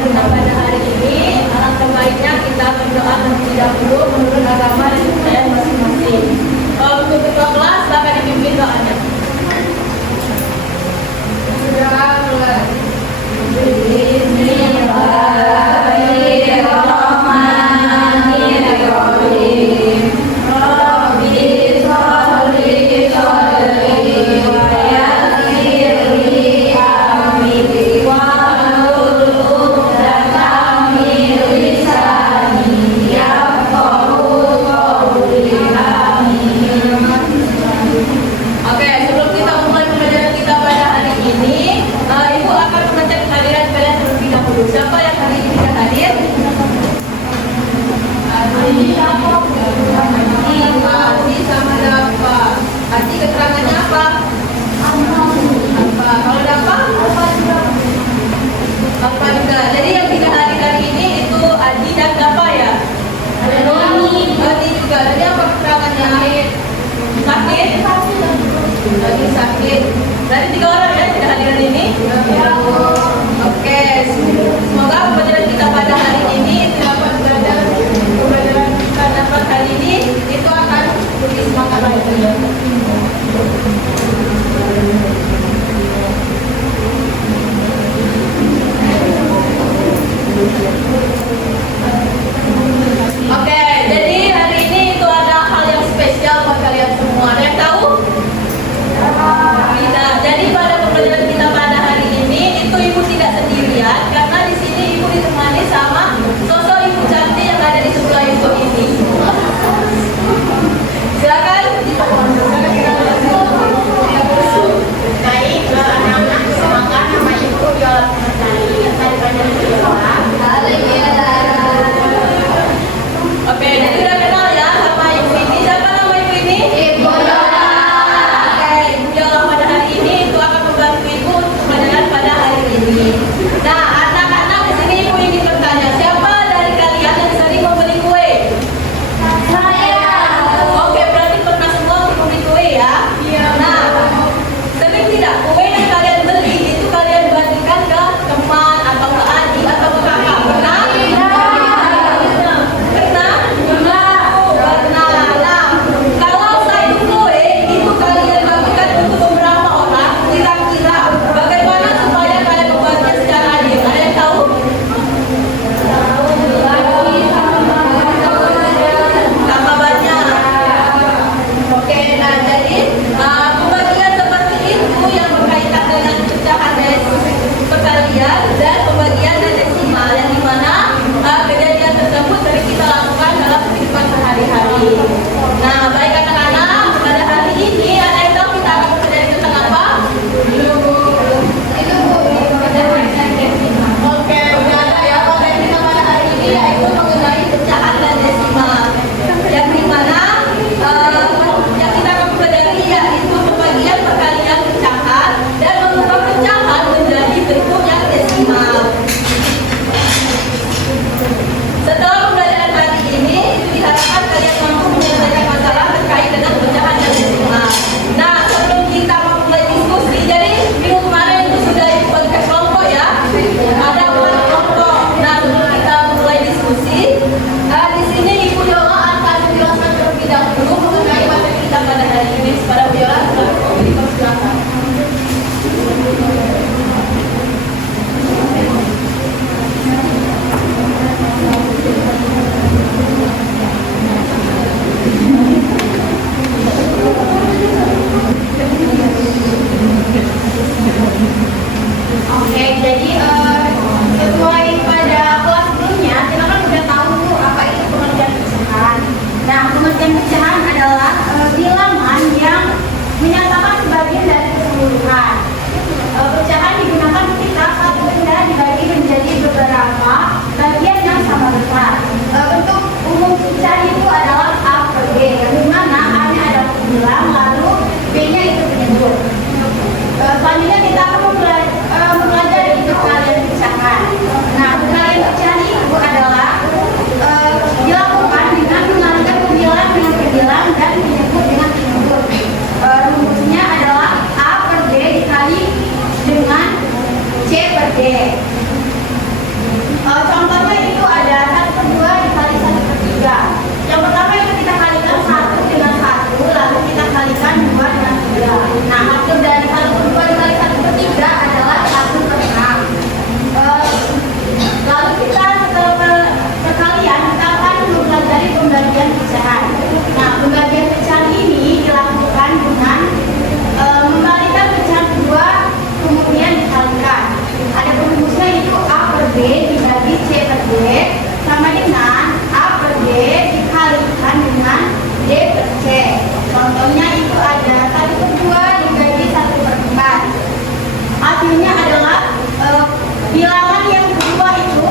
pelajaran kita pada hari ini, alangkah baiknya kita berdoa terlebih dahulu menurut agama dan kepercayaan masing-masing. Untuk ketua kelas, silakan dipimpin doanya. Bismillahirrahmanirrahim. Rabbi sholli sholli wa yassirli amri wahlul 'uqdatam min lisani yafqahu qawli. Amin. Oke, sebelum kita mulai pembelajaran kita pada hari ini, Ibu akan mengecek kehadiran kalian terlebih dahulu. Siapa yang hari ini tidak hadir? Adi sama Dafa. Adi keterangannya apa? Apa? Kalau Dafa? Apa juga. Jadi yang tidak hadir hari ini itu Adi dan Dafa ya? Adi juga. Jadi apa keterangannya? Sakit? Lagi sakit. Dari 3 orang ya tidak hadir hari ini? Oke. Semoga pembelajaran kita pada hari ini dapat pembelajaran kita dapat hari ini itu akan lebih semangat lagi. Oke, jadi hari ini itu ada hal yang spesial buat kalian semua. Ada yang tahu? Tidak. Jadi pada pembelajaran kita pada hari ini itu Ibu tidak sendirian karena di sini Ibu ditemani sama sosok Ibu cantik yang ada di sebelah Ibu ini. Silakan. Hasil dari 1/2 dikali 1/3 adalah 1/6. Lalu kita setelah perkalian kita akan mempelajari pembagian pecahan. Nah, pembagian pecahan ini dilakukan dengan membalikan pecahan kedua kemudian dikalikan. Ada perumusnya itu A per B dibagi C per D sama dengan A per D dikalikan dengan D per C. Contohnya itu ada 1/2 dibagi 1/4. Hasilnya adalah bilangan yang kedua itu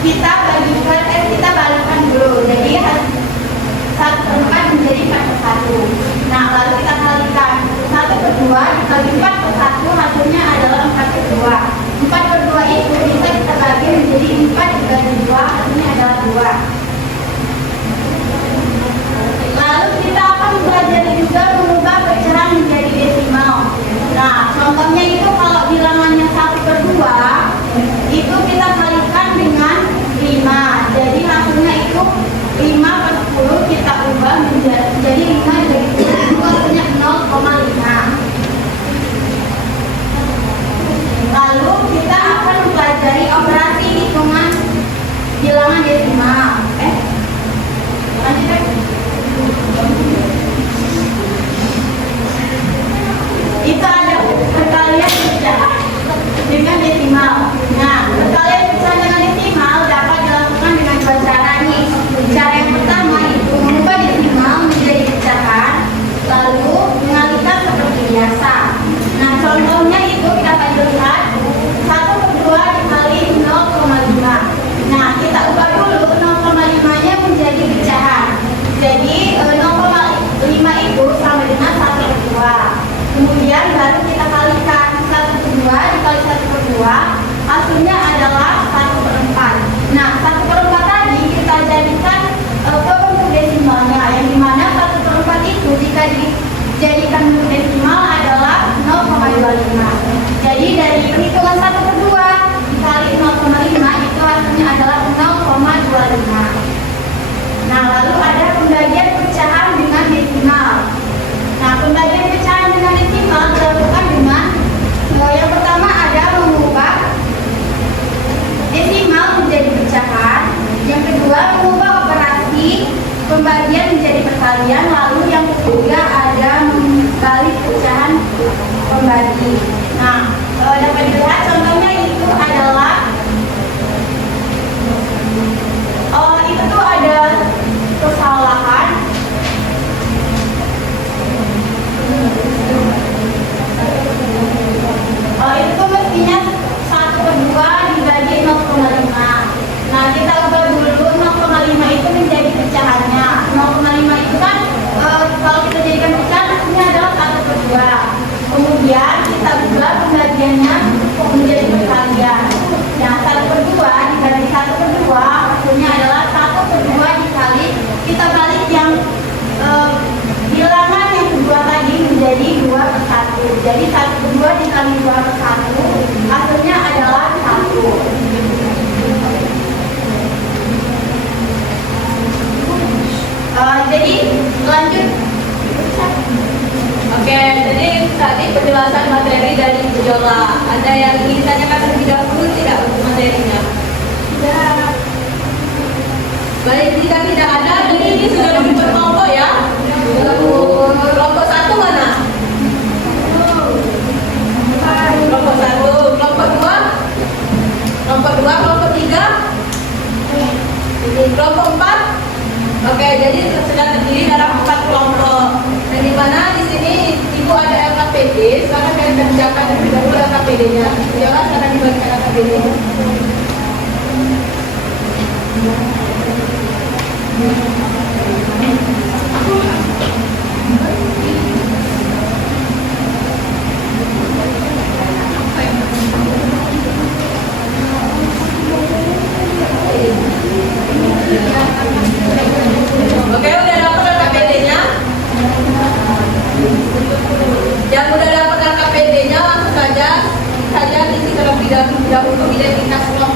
kita balikan dulu. Jadi 1/4 menjadi 4/1. Nah, lalu kita kalikan 1/2 dikali 4/1 hasilnya adalah 4/2. 4/2 itu bisa kita bagi menjadi 4 dibagi 2 hasilnya adalah 2. Lalu kita akan belajar juga mengubah pecahan menjadi desimal. Nah, contohnya itu kalau bilangannya 1/2 itu kita kalikan dengan 5. Jadi hasilnya itu 5/10 kita ubah menjadi 5 dibagi 10 itu hasilnya 0,5. Lalu kita akan mempelajari operasi hitungan bilangan desimal. Lanjut. Itu ada perkalian pecahan dengan desimal. Nah, perkalian pecahan dengan desimal dapat dilakukan dengan dua cara nih. Cara yang pertama itu mengubah desimal menjadi pecahan, lalu mengalihkan seperti biasa. Nah, contohnya itu kita akan lihat 1/2 dikali 0,5. Nah, kita ubah dulu 0,5-nya menjadi pecahan. Jadi 0,5 itu sama dengan 1/2. Kemudian baru kita kalikan 1/2 dikali 1/2 hasilnya adalah 1/4. Nah, 1/4 tadi kita jadikan ke bentuk desimalnya, yang dimana 1/4 itu jika dijadikan bentuk desimal adalah 0,25. Jadi dari perhitungan 1/2 dikali 0,5 itu hasilnya adalah 0,25. Nah, lalu ada pembagian pecahan dengan desimal. Nah, pembagian pecahan dengan desimal dilakukan dengan yang pertama ada mengubah desimal menjadi pecahan, yang kedua mengubah operasi pembagian menjadi perkalian, lalu yang ketiga ada membalik pecahan pembagi. Nah, dapat dilihat contohnya itu adalah itu tuh ada kesalahan itu mestinya 1/2 dibagi 0,5. Nah, kita ubah dulu 0,5 itu menjadi pecahannya. 0,5 itu kan kalau kita jadikan pecahan hasilnya adalah 1/2. Kemudian kita ubah pembagiannya menjadi perkalian. Nah, 1/2 dibagi 1/2 hasilnya adalah 1/2 dikali kita balik yang bilangan yang kedua tadi menjadi 2/1. Jadi 1/2 dikali 2/1 hasilnya adalah 1. Jadi lanjut. Oke, jadi tadi penjelasan materi dari Bu Jola. Ada yang ingin ditanyakan terlebih dahulu tidak untuk materinya? Tidak. Baik, jika tidak ada, jadi ini sudah lebih berkelompok ya. Kelompok 1 mana? Kelompok 1, kelompok 2, kelompok 2, kelompok 3, kelompok 4. Oke, jadi sudah terdiri dalam 4 kelompok. Dan di mana di sini Ibu ada LKPD, sekarang saya kerjakan terlebih dahulu LKPD-nya. Jangan sekarang dibagikan LKPD-nya. Oke, udah dapat LKPD-nya? Yang udah dapat LKPD-nya langsung saja isi terlebih dahulu identitas kelompok.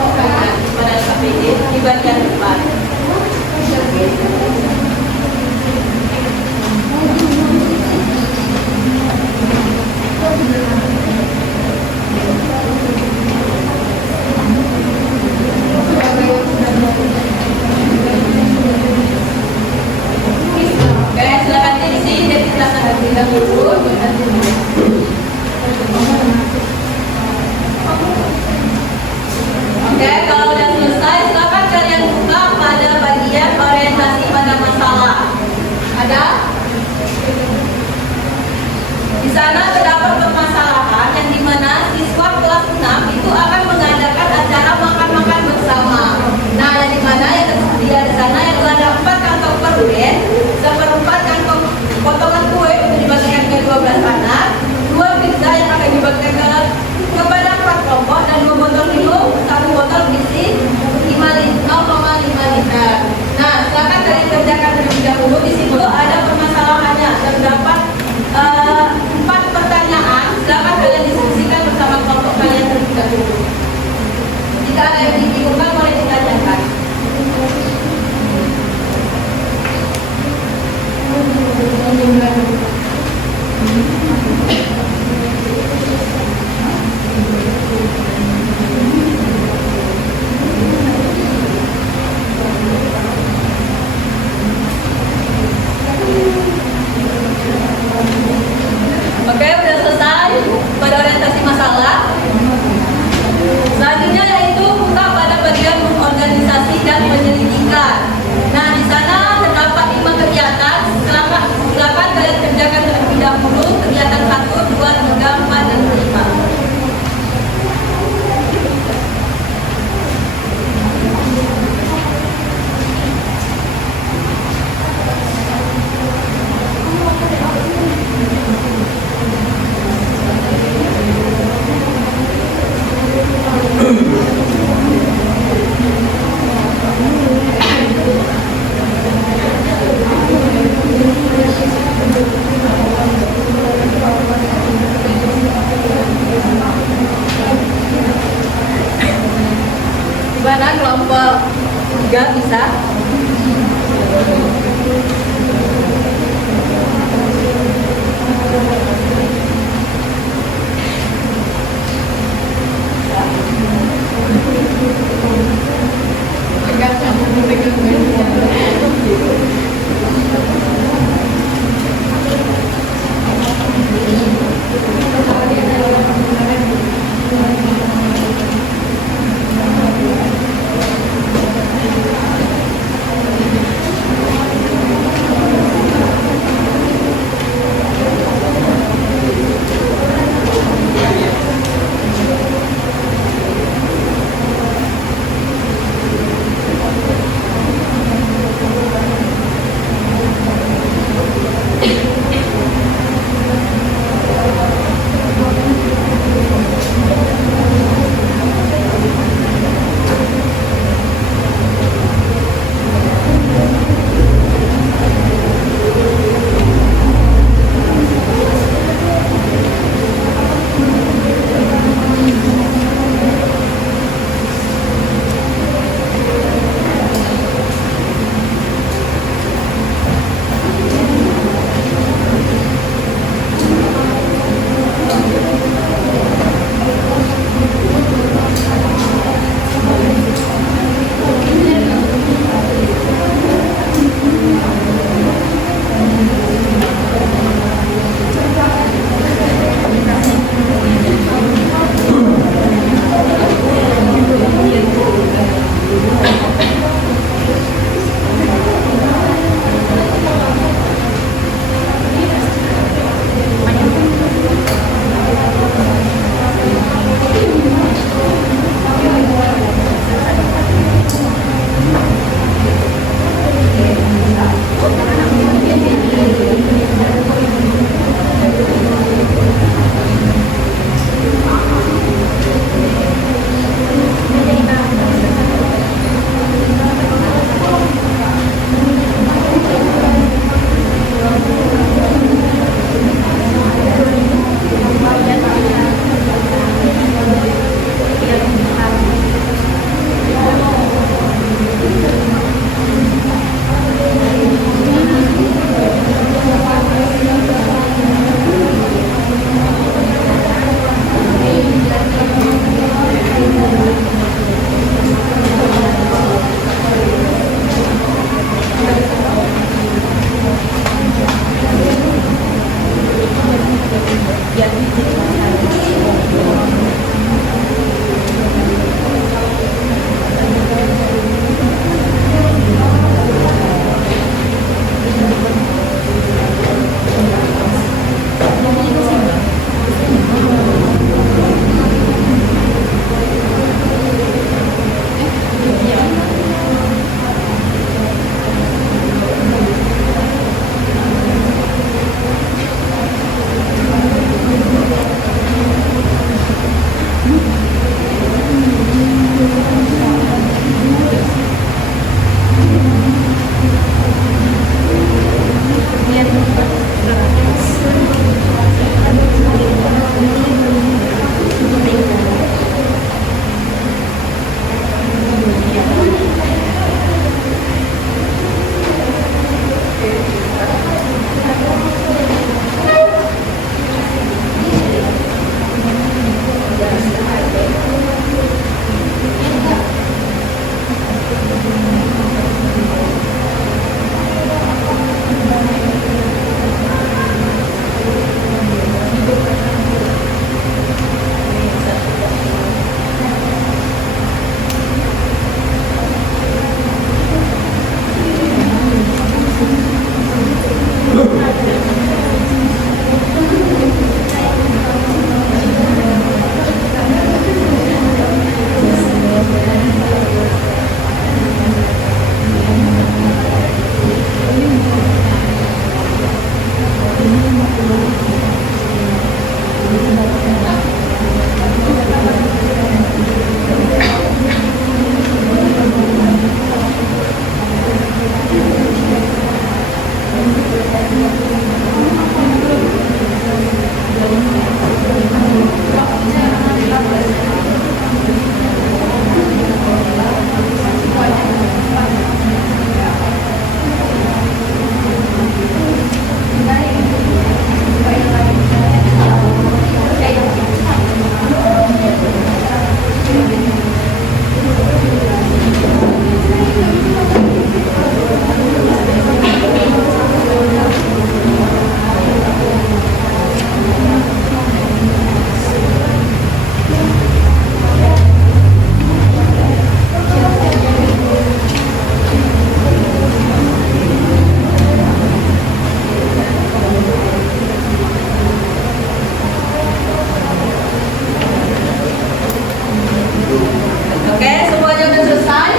Oke, semuanya udah selesai?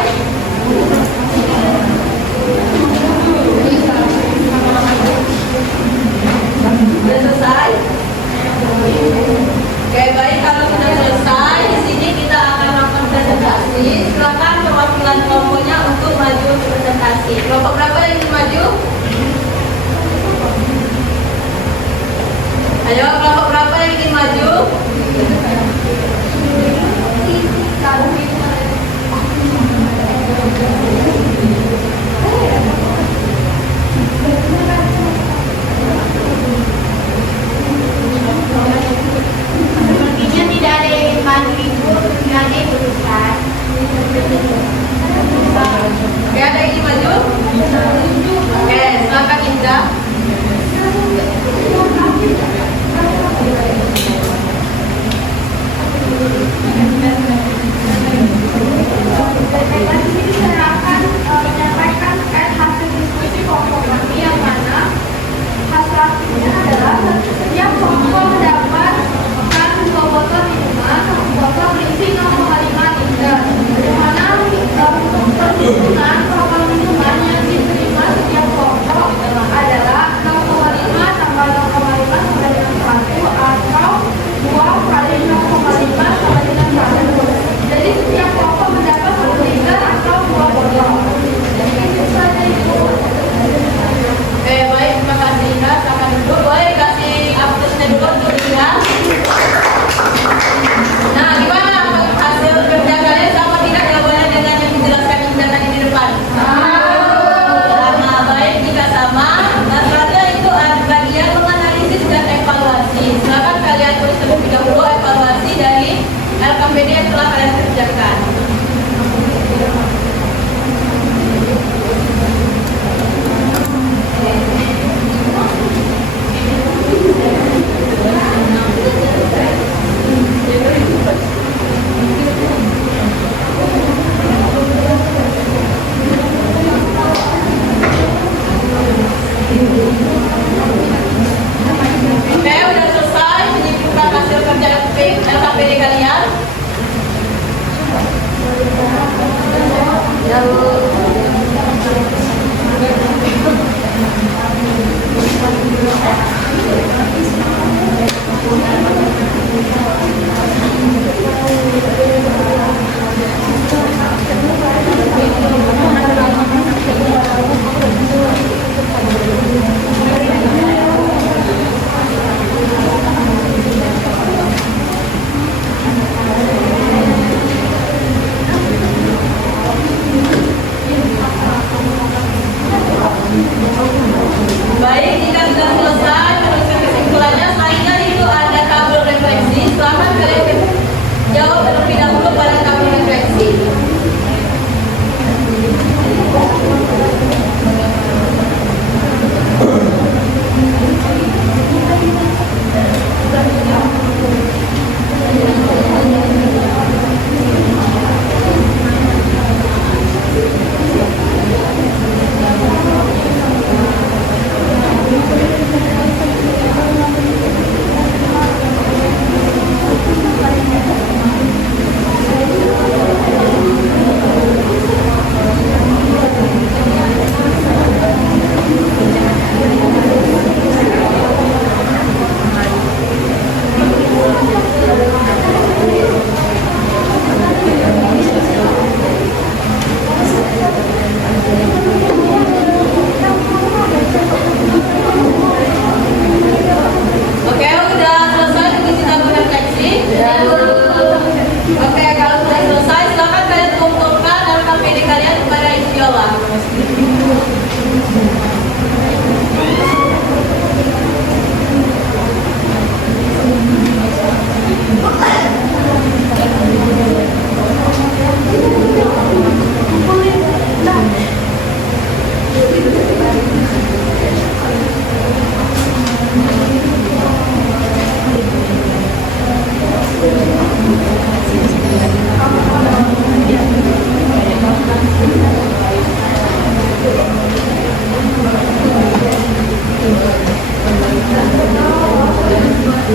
Udah selesai? Oke, baik, kalau sudah selesai, di sini kita akan melakukan presentasi. Silakan perwakilan kelompoknya untuk maju ke presentasi. Kelompok berapa yang ingin maju? Ayo, kelompok berapa yang ingin maju? Sepertinya tidak ada yang maju ibu, tidak ada yang berusaha. Oke, ada yang ingin maju? Oke, silakan Indra. Saya akan menyampaikan hasil diskusi kelompok kami yang mana hasilnya adalah setiap kelompok mendapatkan 2 botol minuman, 1 botol berisi 0,5 liter. Yang mana untuk perhitungan total minuman yang diterima setiap kelompok adalah 0,5 tambah 0,5 sama dengan 1 atau 2 kali 0,5 sama dengan 1. Jadi setiap kelompok mendapat 1 liter atau 2 botol. Jadi itu saja ibu. Oke, baik, terima kasih Indra. Silakan duduk. Boleh kasih aplausnya dulu untuk Indra. Nah, gimana hasil kerja kalian sama tidak jawabannya dengan yang dijelaskan Indra tadi di depan? Sama, baik, jika sama. Nah, selanjutnya itu ada bagian menganalisis dan evaluasi. Silakan kalian tulis terlebih dahulu evaluasi dari LKPD yang telah kalian kerjakan. Oke, udah selesai menyimpulkan hasil kerja LKPD kalian. Baik, jika sudah selesai menuliskan kesimpulannya, selanjutnya itu ada tabel refleksi. Silahkan kalian jawab terlebih dahulu pada tabel refleksi.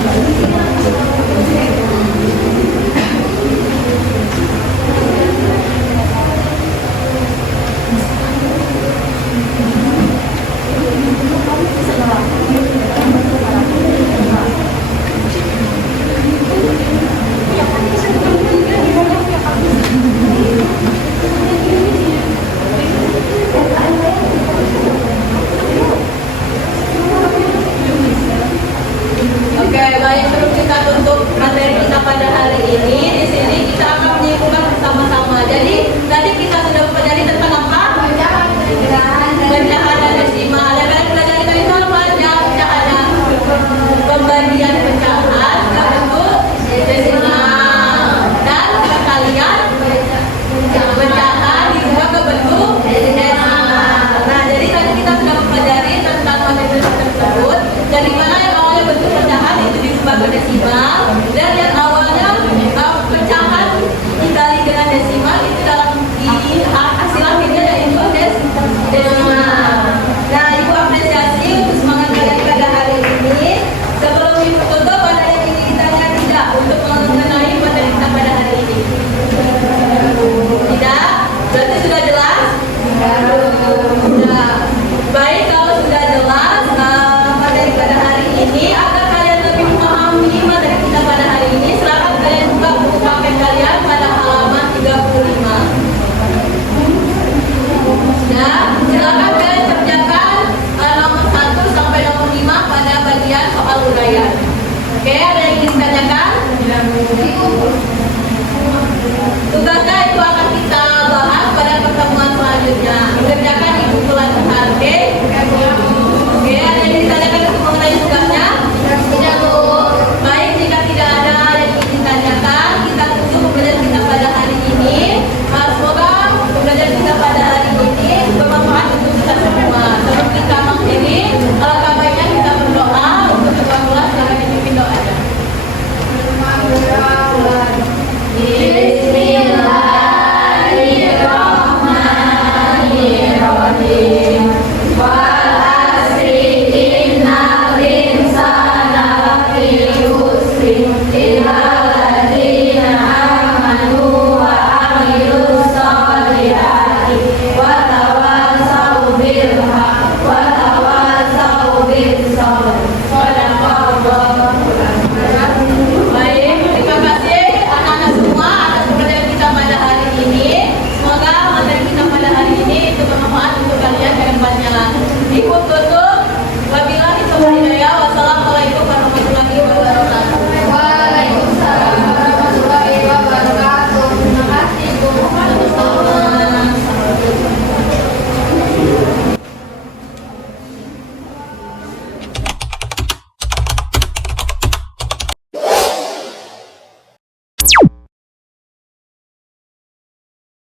Thank you.